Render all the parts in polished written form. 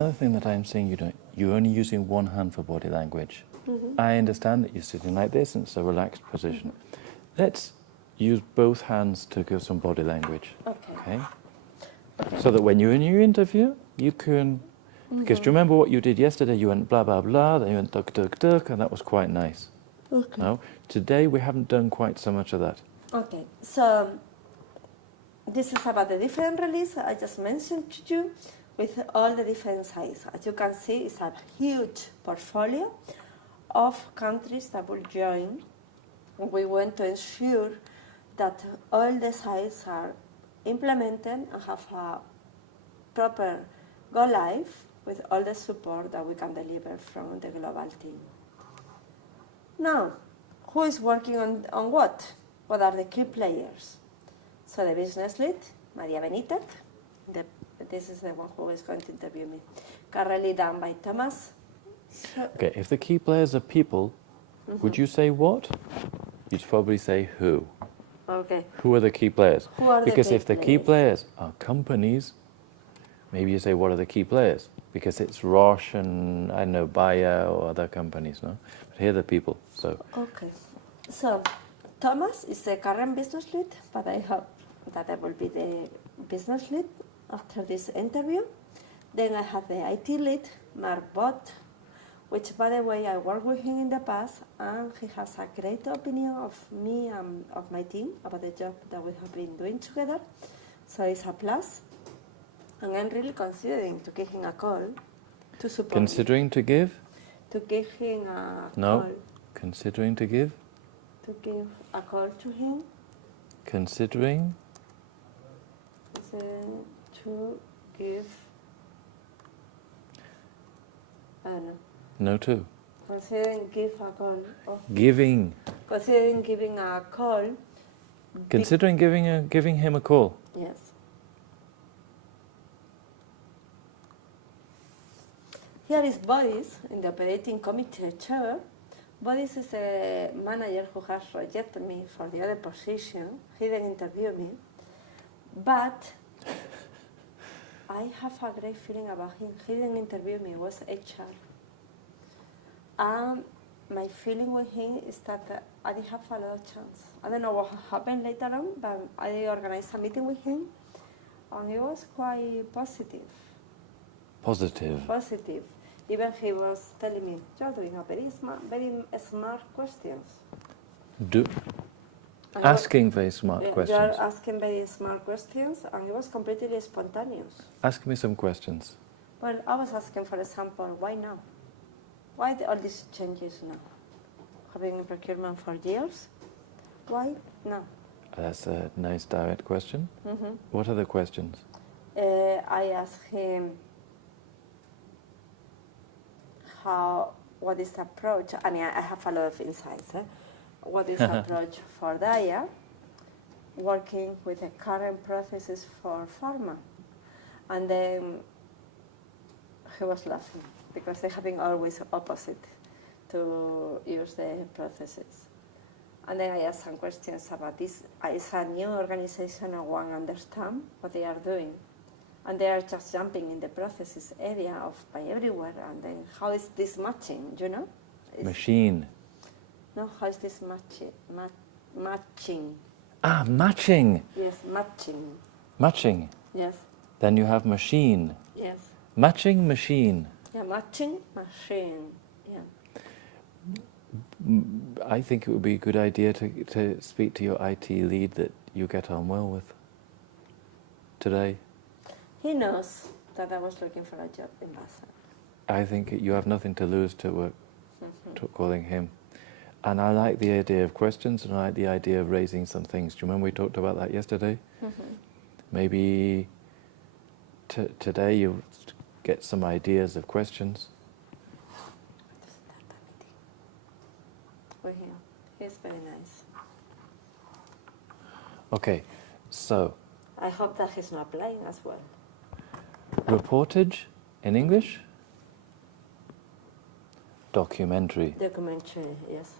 Another thing that I'm seeing you doing, you're only using one hand for body language. I understand that you're sitting like this and it's a relaxed position. Let's use both hands to give some body language. Okay? So that when you're in your interview, you can... Because do you remember what you did yesterday? You went blah, blah, blah, then you went duck, duck, duck, and that was quite nice. Okay. No? Today we haven't done quite so much of that. Okay, so this is about the different release I just mentioned to you with all the different sizes. As you can see, it's a huge portfolio of countries that will join. We want to ensure that all the sizes are implemented and have a proper go live with all the support that we can deliver from the global team. Now, who is working on what? What are the key players? So the business lead, Maria Benítez, this is the one who is going to interview me, currently done by Thomas. Okay, if the key players are people, would you say what? You'd probably say who. Okay. Who are the key players? Who are because the if the key players are companies, maybe you say what are the key players? Because it's Roche and, I don't know, Bayer or other companies, no? But here are the people, so... Okay. So, Thomas is the current business lead, but I hope that I will be the business lead after this interview. Then I have the IT lead, Mark Bott, which, by the way, I worked with him in the past, and he has a great opinion of me and of my team about the job that we have been doing together. So it's a plus. And I'm really considering to give him a call to support Considering to give? To give him a No. call. Considering to give? To give a call to him. Considering? To give... I don't know. No to. Considering give a call. Oh. Giving. Considering giving a call. Considering giving him a call. Yes. Here is Boris, in the operating committee chair. Boris is a manager who has rejected me for the other position. He didn't interview me. But I have a great feeling about him. He didn't interview me, it was HR. My feeling with him is that I didn't have a lot of chance. I don't know what happened later on, but I organized a meeting with him, and it was quite positive. Positive. Positive. Even he was telling me, you're doing a very smart questions. Asking very smart questions. You're asking very smart questions, and it was completely spontaneous. Ask me some questions. Well, I was asking, for example, why now? Why all these changes now? I've been in procurement for years. Why now? That's a nice direct question. What are the questions? I asked him what is the approach? I mean, I have a lot of insights. What is the approach for DIA, working with the current processes for pharma? And then he was laughing because they have been always opposite to use the processes. And then I asked some questions about this. It's a new organization, and one understand what they are doing. And they are just jumping in the processes area by everywhere. And then how is this matching, you know? Machine. No, how is this matching? Ah, matching. Yes, matching. Matching. Yes. Then you have machine. Yes. Matching machine. Yeah, matching machine. Yeah. I think it would be a good idea to speak to your IT lead that you get on well with today. He knows that I was looking for a job in Basel. I think you have nothing to lose to calling him. And I like the idea of questions, and I like the idea of raising some things. Do you remember we talked about that yesterday? Maybe today you get some ideas of questions. With him. He's very nice. Okay, so... I hope that he's not applying as well. Reportage in English? Documentary. Documentary, yes.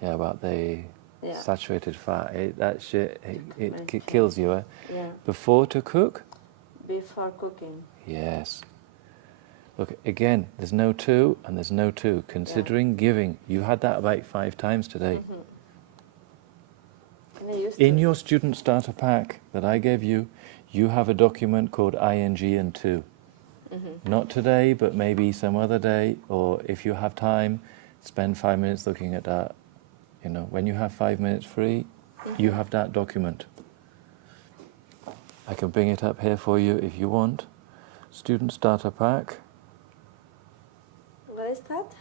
Yeah, about the saturated fat. That shit, it kills you, eh? Yeah. Before to cook? Before cooking. Yes. Look, again, there's no to and there's no to. Considering giving, you had that about 5 times today. And I used In to- your student starter pack that I gave you, you have a document called ing and to. Not today, but maybe some other day, or if you have time, spend 5 minutes looking at that. You know, when you have 5 minutes free, you have that document. I can bring it up here for you if you want. Student starter pack. What is that?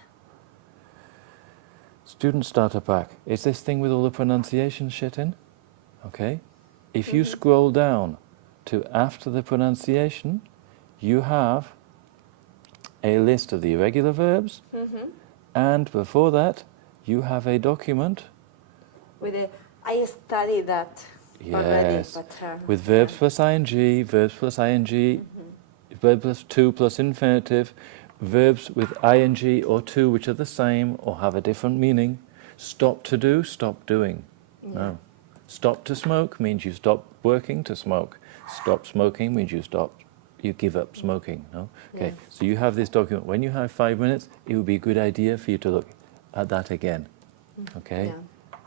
Student starter pack. It's this thing with all the pronunciation shit in. Okay? If you scroll down to after the pronunciation, you have a list of the irregular verbs, and before that, you have a document. With a, I studied that already, Yes, but with verbs plus ing, verbs plus ing, verb plus to plus infinitive, verbs with ing or to which are the same or have a different meaning. Stop to do, stop doing. No. Stop to smoke means you stop working to smoke. Stop smoking means you give up smoking. No? Okay, so you have this document. When you have 5 minutes, it would be a good idea for you to look at that again. Okay? Yeah.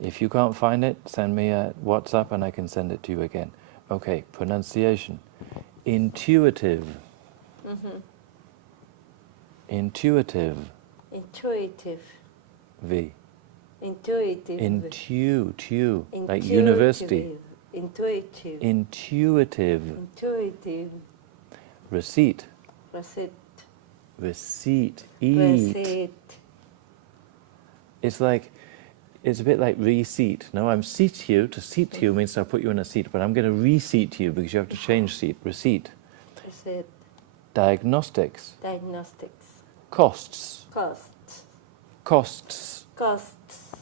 If you can't find it, send me a WhatsApp and I can send it to you again. Okay, pronunciation. Intuitive. Intuitive. Intuitive. V. Intuitive. Intu. Like university. Intuitive. Intuitive. Intuitive. Receipt. Receipt. Receipt. Eat. Receipt. It's a bit like reseat. No, I'm seat you. To seat you means I put you in a seat, but I'm going to reseat you because you have to change seat. Receipt. Receipt. Diagnostics. Diagnostics. Costs. Costs. Costs. Costs.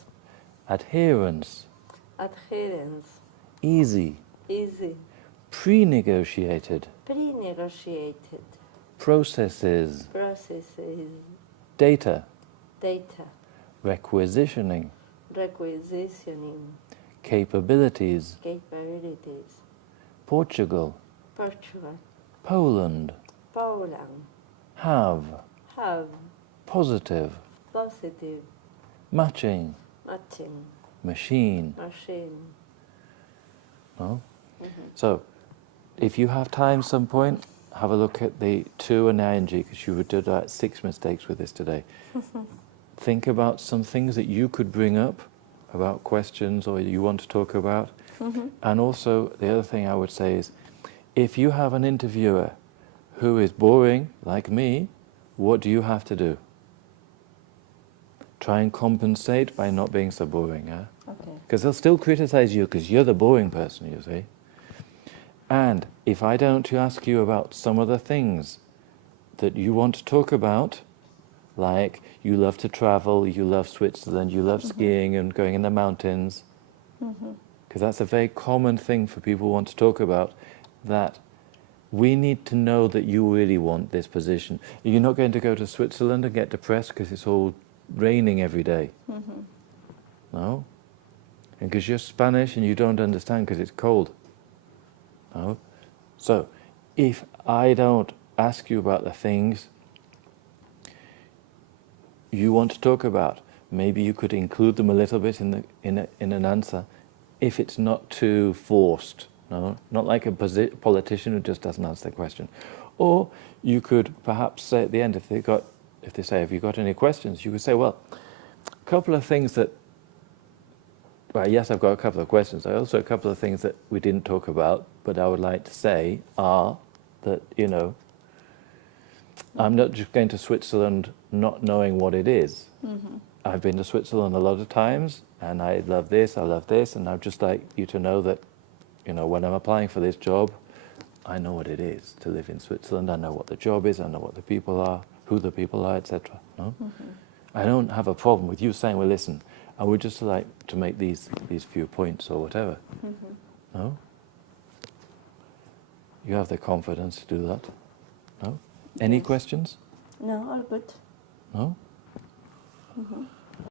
Adherence. Adherence. Easy. Easy. Pre-negotiated. Pre-negotiated. Processes. Processes. Data. Data. Requisitioning. Requisitioning. Capabilities. Capabilities. Portugal. Portugal. Poland. Poland. Have. Have. Positive. Positive. Matching. Matching. Machine. Machine. No? So, if you have time some point, have a look at the to and ing, because you would do about 6 mistakes with this today. Think about some things that you could bring up about questions or you want to talk about. And also, the other thing I would say is, if you have an interviewer who is boring, like me, what do you have to do? Try and compensate by not being so boring, yeah? Okay. Because they'll still criticize you because you're the boring person, you see. And if I don't ask you about some of the things that you want to talk about, like you love to travel, you love Switzerland, you love skiing and going in the mountains, because that's a very common thing for people who want to talk about, that we need to know that you really want this position. You're not going to go to Switzerland and get depressed because it's all raining every day. No? And because you're Spanish and you don't understand because it's cold. No? So, if I don't ask you about the things you want to talk about, maybe you could include them a little bit in an answer, if it's not too forced. No? Not like a politician who just doesn't answer the question. Or you could perhaps say at the end, if they say, have you got any questions? You could say, well, a couple of things that, well, yes, I've got a couple of questions. I also a couple of things that we didn't talk about, but I would like to say are that, you know, I'm not just going to Switzerland not knowing what it is. I've been to Switzerland a lot of times, and I love this, and I'd just like you to know that, you know, when I'm applying for this job, I know what it is to live in Switzerland. I know what the job is, I know what the people are, who the people are, etc. No? I don't have a problem with you saying, well, listen, I would just like to make these few points or whatever. No? You have the confidence to do that. No? Any questions? No, all good. No?